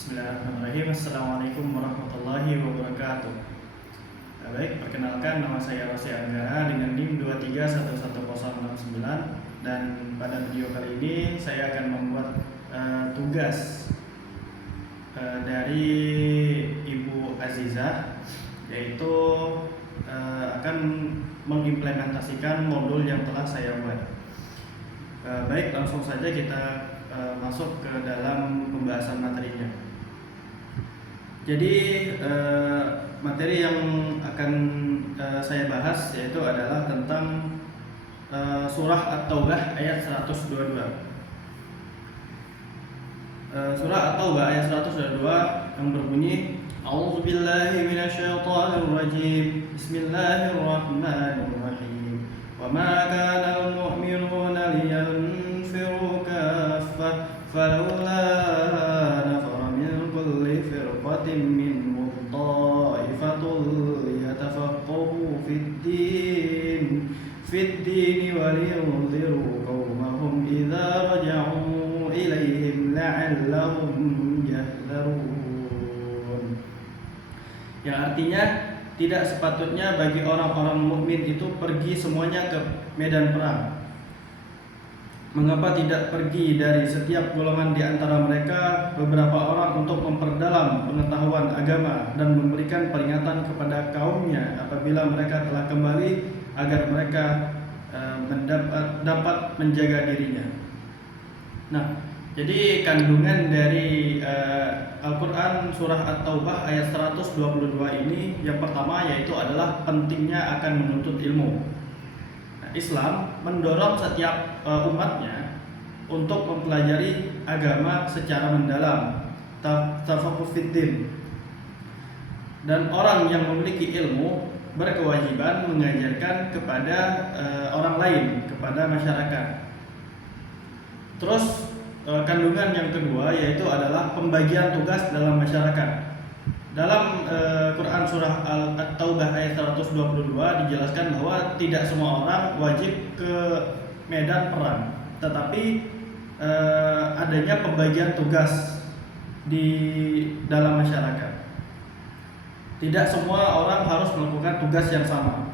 Bismillahirrahmanirrahim. Assalamualaikum warahmatullahi wabarakatuh. Baik, perkenalkan nama saya Rosy Anggara dengan NIM 2311069. Dan pada video kali ini saya akan membuat tugas dari Ibu Azizah, yaitu akan mengimplementasikan modul yang telah saya buat. Baik, langsung saja kita masuk ke dalam pembahasan materinya. Jadi materi yang akan saya bahas yaitu adalah tentang surah At-Taubah ayat 122. Surah At-Taubah ayat 122 yang berbunyi, A'udzubillahi minasyaitonirrajim. Bismillahirrahmanirrahim. Wa ma kana al-mu'minuna liyanfiru kaffah falawla nafara min kulli firqatin minhum ta'ifatul liyatafaqahu fid-din wa liyunziru qaumahum idza raja'u ilaihim la'allahum yahdharun. Yang artinya, tidak sepatutnya bagi orang-orang mukmin itu pergi semuanya ke medan perang. Mengapa tidak pergi dari setiap golongan di antara mereka beberapa orang untuk memperdalam pengetahuan agama dan memberikan peringatan kepada kaumnya apabila mereka telah kembali, agar mereka dapat menjaga dirinya. Nah, jadi kandungan dari Al-Quran surah At-Taubah ayat 122 ini yang pertama yaitu adalah pentingnya akan menuntut ilmu. Nah, Islam mendorong setiap umatnya untuk mempelajari agama secara mendalam, tafaqquh fid-din. Dan orang yang memiliki ilmu berkewajiban mengajarkan kepada orang lain, kepada masyarakat. Terus kandungan yang kedua yaitu adalah pembagian tugas dalam masyarakat. Dalam Quran surah At-Taubah ayat 122 dijelaskan bahwa tidak semua orang wajib ke medan perang, tetapi adanya pembagian tugas di dalam masyarakat. Tidak semua orang harus melakukan tugas yang sama,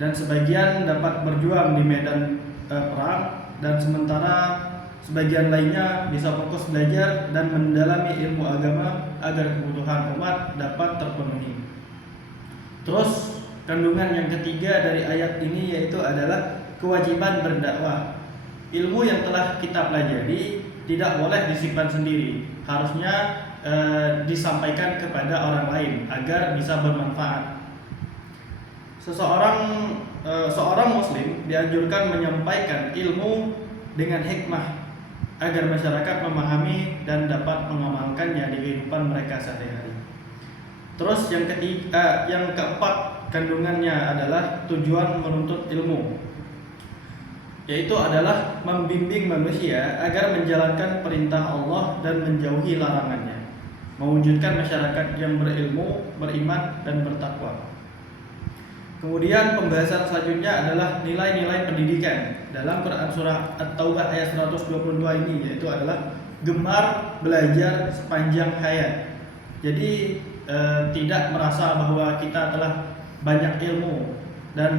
dan sebagian dapat berjuang di medan perang, dan sementara sebagian lainnya bisa fokus belajar dan mendalami ilmu agama agar kebutuhan umat dapat terpenuhi. Terus kandungan yang ketiga dari ayat ini yaitu adalah kewajiban berdakwah. Ilmu yang telah kita pelajari tidak boleh disimpan sendiri, harusnya disampaikan kepada orang lain agar bisa bermanfaat. Seorang muslim dianjurkan menyampaikan ilmu dengan hikmah agar masyarakat memahami dan dapat mengamalkannya di kehidupan mereka sehari-hari. Terus yang keempat kandungannya adalah tujuan menuntut ilmu, yaitu adalah membimbing manusia agar menjalankan perintah Allah dan menjauhi larangannya, mewujudkan masyarakat yang berilmu, beriman, dan bertakwa. Kemudian pembahasan selanjutnya adalah nilai-nilai pendidikan dalam Quran surah At-Taubah ayat 122 ini, yaitu adalah gemar belajar sepanjang hayat. Jadi tidak merasa bahwa kita telah banyak ilmu dan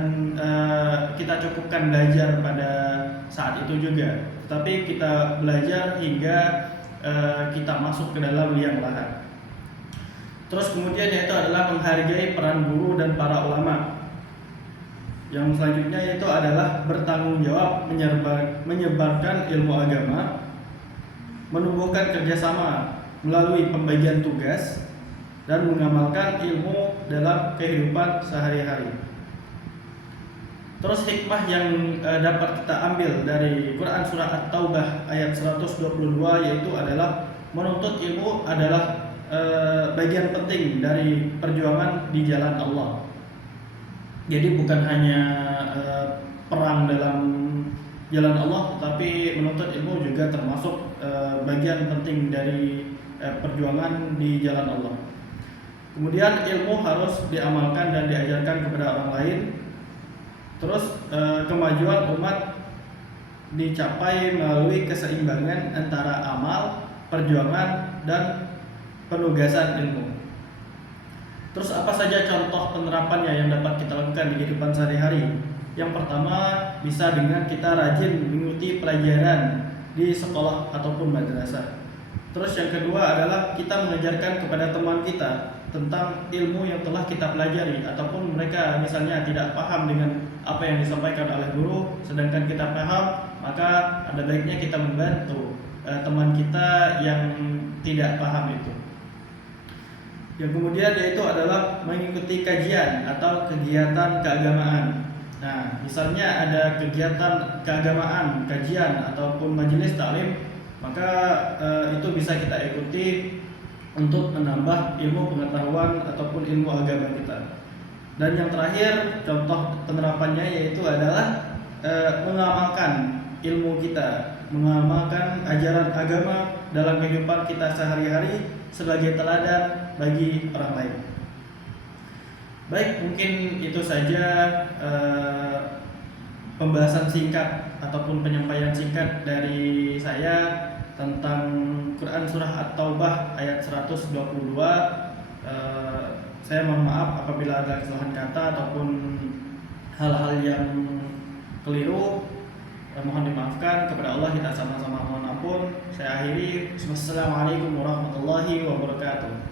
kita cukupkan belajar pada saat itu juga, tapi kita belajar hingga kita masuk ke dalam liang lahat. Terus kemudian yaitu adalah menghargai peran guru dan para ulama. Yang selanjutnya yaitu adalah bertanggung jawab menyebarkan ilmu agama, menumbuhkan kerjasama melalui pembagian tugas, dan mengamalkan ilmu dalam kehidupan sehari-hari. Terus hikmah yang dapat kita ambil dari Quran surah At-Taubah ayat 122 yaitu adalah menuntut ilmu adalah bagian penting dari perjuangan di jalan Allah. Jadi bukan hanya perang dalam jalan Allah, tapi menuntut ilmu juga termasuk bagian penting dari perjuangan di jalan Allah. Kemudian ilmu harus diamalkan dan diajarkan kepada orang lain. Terus kemajuan umat dicapai melalui keseimbangan antara amal, perjuangan, dan penugasan ilmu. Terus apa saja contoh penerapannya yang dapat kita lakukan di kehidupan sehari-hari? Yang pertama, bisa dengan kita rajin mengikuti pelajaran di sekolah ataupun madrasah. Terus yang kedua adalah kita mengajarkan kepada teman kita tentang ilmu yang telah kita pelajari, ataupun mereka misalnya tidak paham dengan apa yang disampaikan oleh guru, sedangkan kita paham, maka ada baiknya kita membantu teman kita yang tidak paham itu. Yang kemudian yaitu adalah mengikuti kajian atau kegiatan keagamaan. Nah, misalnya ada kegiatan keagamaan, kajian ataupun majelis taklim, maka itu bisa kita ikuti untuk menambah ilmu pengetahuan ataupun ilmu agama kita. Dan yang terakhir, contoh penerapannya yaitu adalah mengamalkan ilmu kita, mengamalkan ajaran agama dalam kehidupan kita sehari-hari sebagai teladan bagi orang lain. Baik, mungkin itu saja pembahasan singkat ataupun penyampaian singkat dari saya tentang Quran Surah At-Taubah ayat 122. Saya mohon maaf apabila ada kesalahan kata ataupun hal-hal yang keliru. Mohon dimaafkan. Kepada Allah kita sama-sama mohon ampun. Saya akhiri. Wassalamualaikum warahmatullahi wabarakatuh.